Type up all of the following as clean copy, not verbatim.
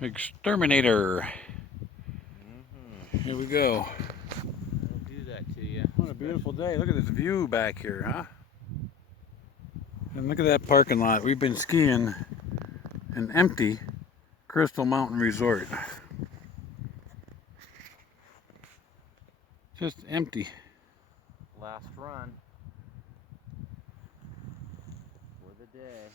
Exterminator. Here we go. I'll do that to you. What a beautiful day. Look at this view back here, huh? And look at that parking lot. We've been skiing an empty Crystal Mountain Resort. Just empty. Last run for the day.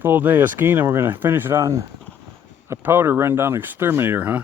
Full day of skiing, and we're going to finish it on a powder run down Exterminator, huh?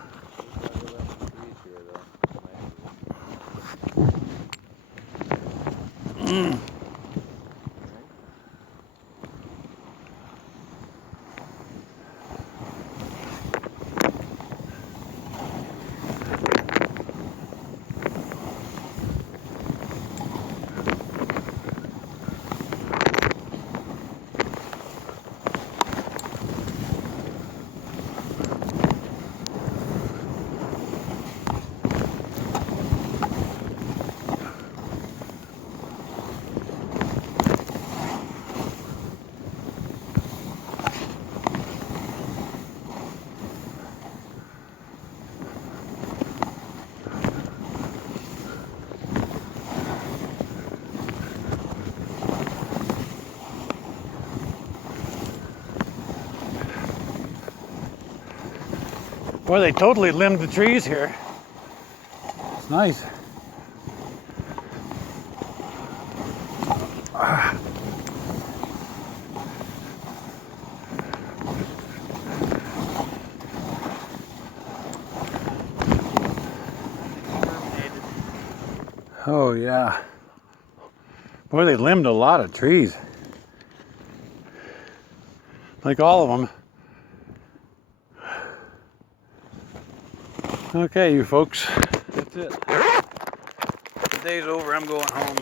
Boy, they totally limbed the trees here. It's nice. Oh yeah. Boy, they limbed a lot of trees. Like all of them. Okay, you folks. That's it. The day's over. I'm going home.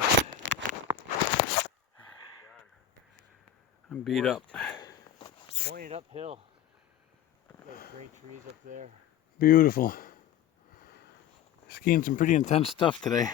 I'm beat up. Pointed uphill. Those great trees up there. Beautiful. Skiing some pretty intense stuff today.